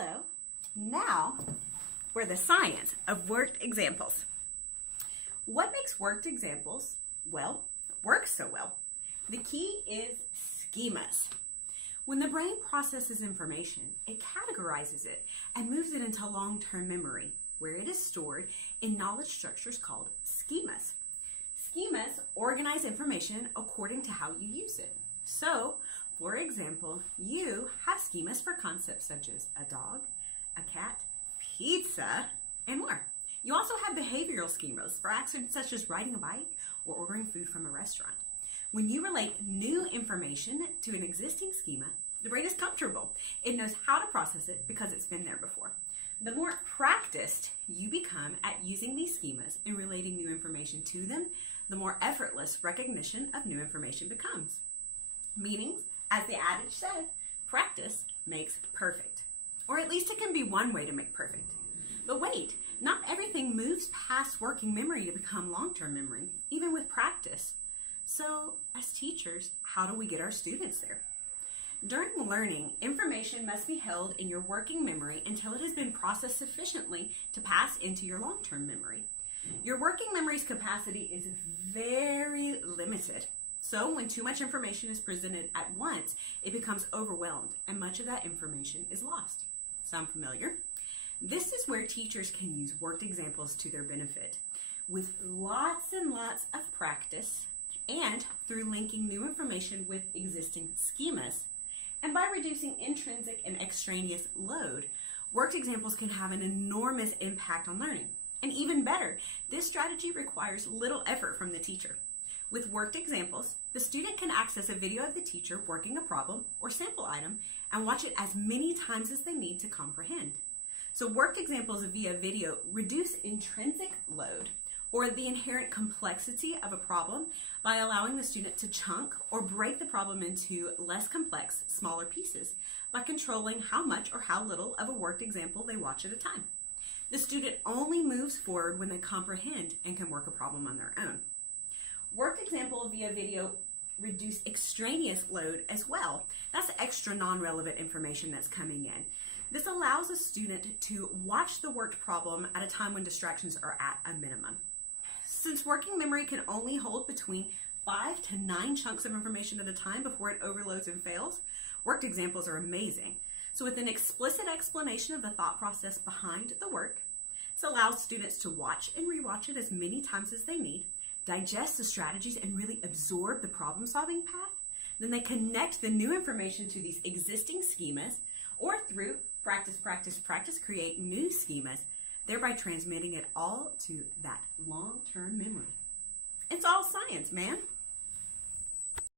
Hello. Now, we're the science of worked examples. What makes worked examples, work so well? The key is schemas. When the brain processes information, it categorizes it and moves it into long-term memory, where it is stored in knowledge structures called schemas. Schemas organize information according to how you use it. So, for example, you have schemas for concepts such as a dog, a cat, pizza, and more. You also have behavioral schemas for actions such as riding a bike or ordering food from a restaurant. When you relate new information to an existing schema, the brain is comfortable. It knows how to process it because it's been there before. The more practiced you become at using these schemas and relating new information to them, the more effortless recognition of new information becomes. Meaning, as the adage says, practice makes perfect. Or at least it can be one way to make perfect. But wait, not everything moves past working memory to become long-term memory, even with practice. So, as teachers, how do we get our students there? During learning, information must be held in your working memory until it has been processed sufficiently to pass into your long-term memory. Your working memory's capacity is very limited. So when too much information is presented at once, it becomes overwhelmed and much of that information is lost. Sound familiar? This is where teachers can use worked examples to their benefit. With lots and lots of practice and through linking new information with existing schemas, and by reducing intrinsic and extraneous load, worked examples can have an enormous impact on learning. And even better, this strategy requires little effort from the teacher. With worked examples, the student can access a video of the teacher working a problem or sample item and watch it as many times as they need to comprehend. So worked examples via video reduce intrinsic load or the inherent complexity of a problem by allowing the student to chunk or break the problem into less complex, smaller pieces by controlling how much or how little of a worked example they watch at a time. The student only moves forward when they comprehend and can work a problem on their own. Worked example via video reduce extraneous load as well. That's extra non-relevant information that's coming in. This allows a student to watch the worked problem at a time when distractions are at a minimum. Since working memory can only hold between 5 to 9 chunks of information at a time before it overloads and fails, worked examples are amazing. So with an explicit explanation of the thought process behind the work, this allows students to watch and rewatch it as many times as they need, digest the strategies and really absorb the problem-solving path. Then they connect the new information to these existing schemas, or through practice, create new schemas, thereby transmitting it all to that long-term memory. It's all science, man.